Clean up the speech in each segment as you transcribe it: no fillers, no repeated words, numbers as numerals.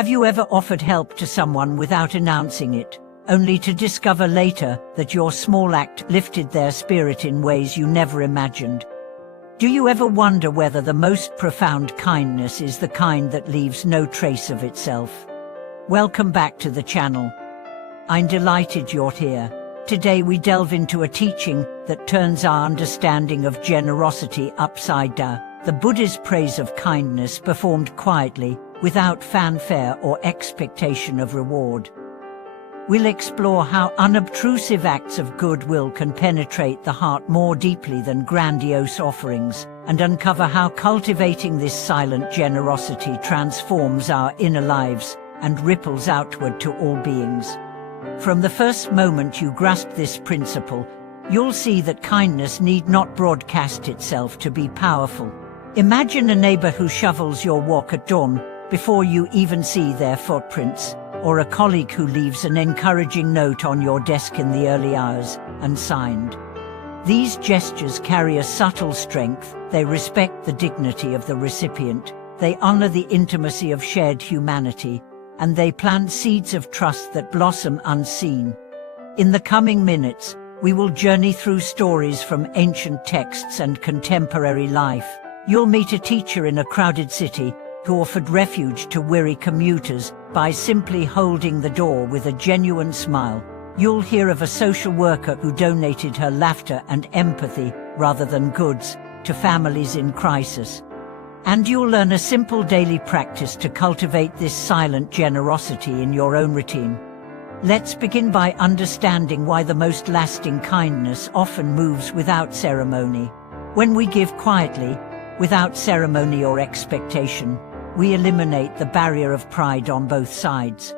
Have you ever offered help to someone without announcing it, only to discover later that your small act lifted their spirit in ways you never imagined? Do you ever wonder whether the most profound kindness is the kind that leaves no trace of itself? Welcome back to the channel. I'm delighted you're here. Today we delve into a teaching that turns our understanding of generosity upside down. The Buddha's praise of kindness performed quietly, without fanfare or expectation of reward. We'll explore how unobtrusive acts of goodwill can penetrate the heart more deeply than grandiose offerings, and uncover how cultivating this silent generosity transforms our inner lives and ripples outward to all beings. From the first moment you grasp this principle, you'll see that kindness need not broadcast itself to be powerful. Imagine a neighbor who shovels your walk at dawn before you even see their footprints, or a colleague who leaves an encouraging note on your desk in the early hours, unsigned. These gestures carry a subtle strength. They respect the dignity of the recipient, they honor the intimacy of shared humanity, and they plant seeds of trust that blossom unseen. In the coming minutes, we will journey through stories from ancient texts and contemporary life. You'll meet a teacher in a crowded city who offered refuge to weary commuters by simply holding the door with a genuine smile. You'll hear of a social worker who donated her laughter and empathy, rather than goods, to families in crisis. And you'll learn a simple daily practice to cultivate this silent generosity in your own routine. Let's begin by understanding why the most lasting kindness often moves without ceremony. When we give quietly, without ceremony or expectation, we eliminate the barrier of pride on both sides.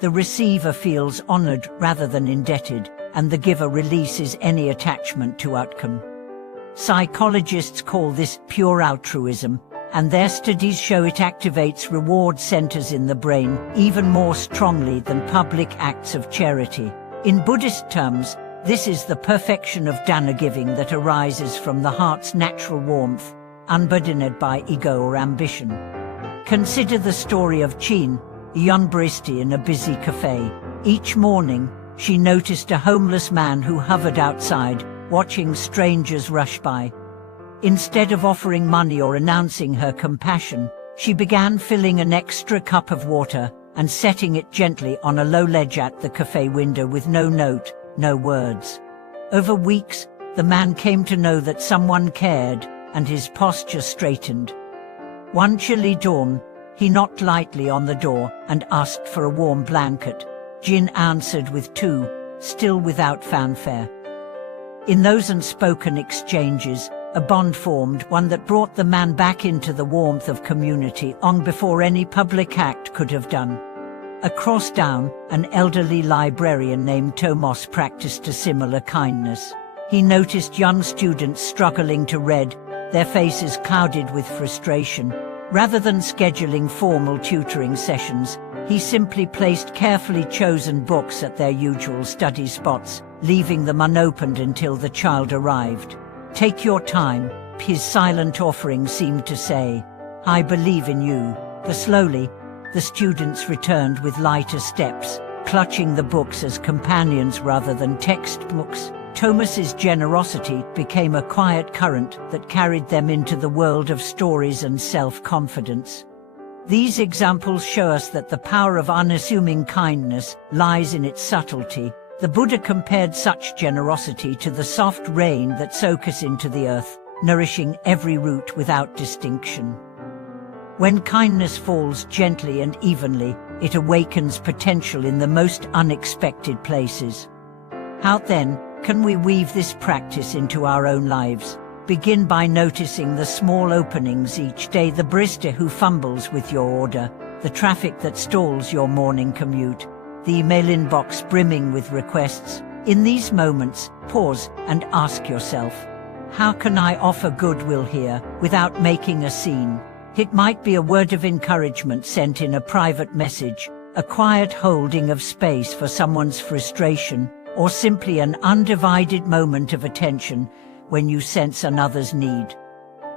The receiver feels honored rather than indebted, and the giver releases any attachment to outcome. Psychologists call this pure altruism, and their studies show it activates reward centers in the brain even more strongly than public acts of charity. In Buddhist terms, this is the perfection of dana giving that arises from the heart's natural warmth, unburdened by ego or ambition. Consider the story of Chin, a young barista in a busy cafe. Each morning, she noticed a homeless man who hovered outside, watching strangers rush by. Instead of offering money or announcing her compassion, she began filling an extra cup of water and setting it gently on a low ledge at the cafe window with no note, no words. Over weeks, the man came to know that someone cared, and his posture straightened. One chilly dawn, he knocked lightly on the door and asked for a warm blanket. Jin answered with two, still without fanfare. In those unspoken exchanges, a bond formed, one that brought the man back into the warmth of community long before any public act could have done. Across town, an elderly librarian named Thomas practiced a similar kindness. He noticed young students struggling to read, their faces clouded with frustration. Rather than scheduling formal tutoring sessions, he simply placed carefully chosen books at their usual study spots, leaving them unopened until the child arrived. "Take your time," his silent offering seemed to say. "I believe in you." Slowly, the students returned with lighter steps, clutching the books as companions rather than textbooks. Thomas's generosity became a quiet current that carried them into the world of stories and self-confidence. These examples show us that the power of unassuming kindness lies in its subtlety. The Buddha compared such generosity to the soft rain that soaks into the earth, nourishing every root without distinction. When kindness falls gently and evenly, it awakens potential in the most unexpected places. How then can we weave this practice into our own lives? Begin by noticing the small openings each day: the barista who fumbles with your order, the traffic that stalls your morning commute, the email inbox brimming with requests. In these moments, pause and ask yourself, how can I offer goodwill here without making a scene? It might be a word of encouragement sent in a private message, a quiet holding of space for someone's frustration, or simply an undivided moment of attention when you sense another's need.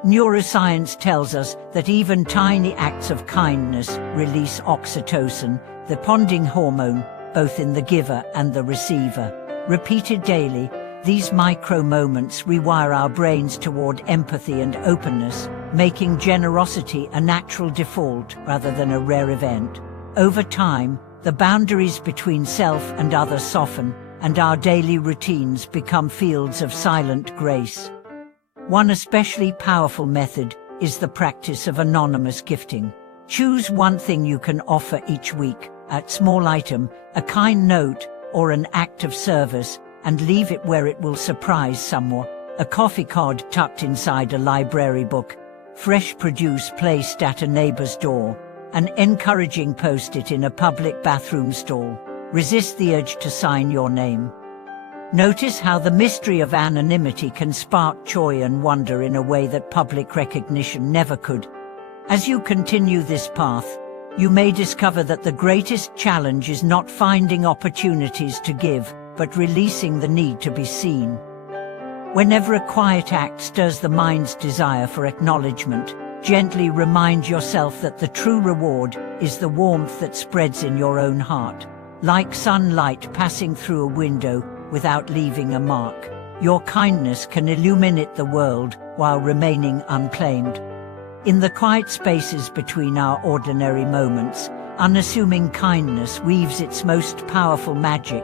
Neuroscience tells us that even tiny acts of kindness release oxytocin, the bonding hormone, both in the giver and the receiver. Repeated daily, these micro-moments rewire our brains toward empathy and openness, making generosity a natural default rather than a rare event. Over time, the boundaries between self and others soften, and our daily routines become fields of silent grace. One especially powerful method is the practice of anonymous gifting. Choose one thing you can offer each week, a small item, a kind note, or an act of service, and leave it where it will surprise someone. A coffee card tucked inside a library book, fresh produce placed at a neighbor's door, an encouraging post-it in a public bathroom stall. Resist the urge to sign your name. Notice how the mystery of anonymity can spark joy and wonder in a way that public recognition never could. As you continue this path, you may discover that the greatest challenge is not finding opportunities to give, but releasing the need to be seen. Whenever a quiet act stirs the mind's desire for acknowledgement, gently remind yourself that the true reward is the warmth that spreads in your own heart. Like sunlight passing through a window without leaving a mark, your kindness can illuminate the world while remaining unclaimed. In the quiet spaces between our ordinary moments, unassuming kindness weaves its most powerful magic.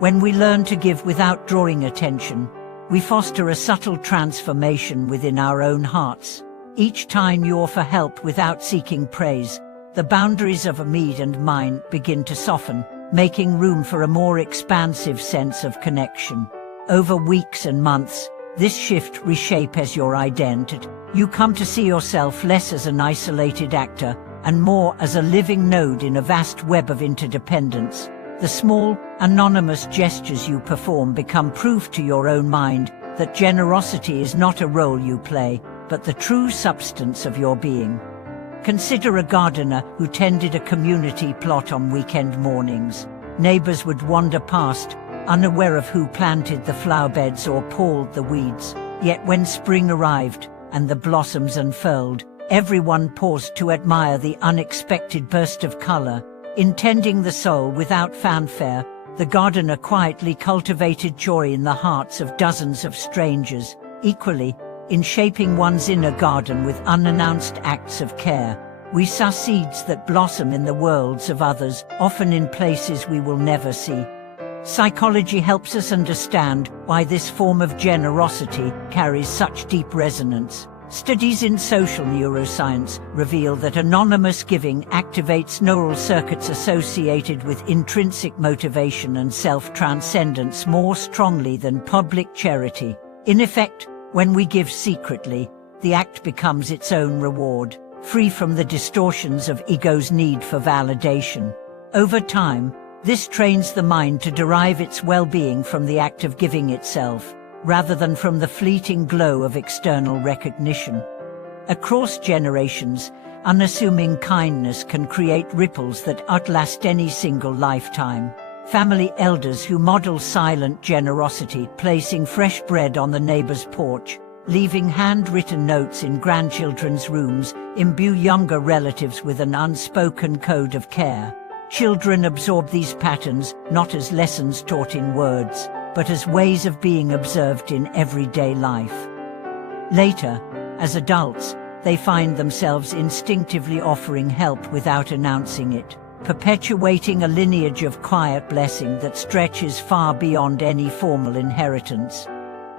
When we learn to give without drawing attention, we foster a subtle transformation within our own hearts. Each time you offer help without seeking praise, the boundaries of mind and mind begin to soften, making room for a more expansive sense of connection. Over weeks and months, this shift reshapes your identity. You come to see yourself less as an isolated actor and more as a living node in a vast web of interdependence. The small, anonymous gestures you perform become proof to your own mind that generosity is not a role you play, but the true substance of your being. Consider a gardener who tended a community plot on weekend mornings. Neighbors would wander past, unaware of who planted the flower beds or pulled the weeds. Yet when spring arrived and the blossoms unfurled, everyone paused to admire the unexpected burst of color. Intending the soul without fanfare, the gardener quietly cultivated joy in the hearts of dozens of strangers. Equally, in shaping one's inner garden with unannounced acts of care, we sow seeds that blossom in the worlds of others, often in places we will never see. Psychology helps us understand why this form of generosity carries such deep resonance. Studies in social neuroscience reveal that anonymous giving activates neural circuits associated with intrinsic motivation and self-transcendence more strongly than public charity. In effect, when we give secretly, the act becomes its own reward, free from the distortions of ego's need for validation. Over time, this trains the mind to derive its well-being from the act of giving itself, rather than from the fleeting glow of external recognition. Across generations, unassuming kindness can create ripples that outlast any single lifetime. Family elders who model silent generosity, placing fresh bread on the neighbor's porch, leaving handwritten notes in grandchildren's rooms, imbue younger relatives with an unspoken code of care. Children absorb these patterns not as lessons taught in words, but as ways of being observed in everyday life. Later, as adults, they find themselves instinctively offering help without announcing it, perpetuating a lineage of quiet blessing that stretches far beyond any formal inheritance.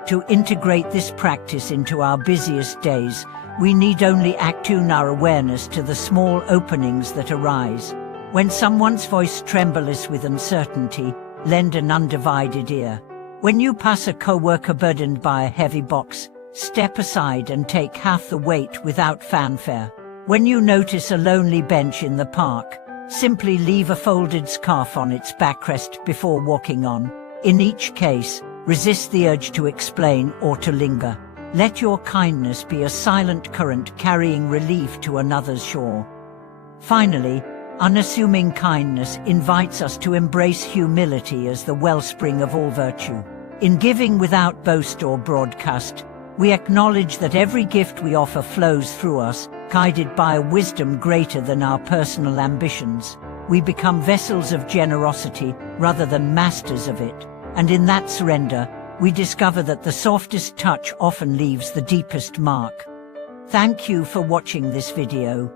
To integrate this practice into our busiest days, we need only attune our awareness to the small openings that arise. When someone's voice trembles with uncertainty, lend an undivided ear. When you pass a coworker burdened by a heavy box, step aside and take half the weight without fanfare. When you notice a lonely bench in the park, simply leave a folded scarf on its backrest before walking on. In each case, resist the urge to explain or to linger. Let your kindness be a silent current carrying relief to another's shore. Finally, unassuming kindness invites us to embrace humility as the wellspring of all virtue. In giving without boast or broadcast, We acknowledge that every gift we offer flows through us, guided by a wisdom greater than our personal ambitions. We become vessels of generosity rather than masters of it, and in that surrender, we discover that the softest touch often leaves the deepest mark. Thank you for watching this video.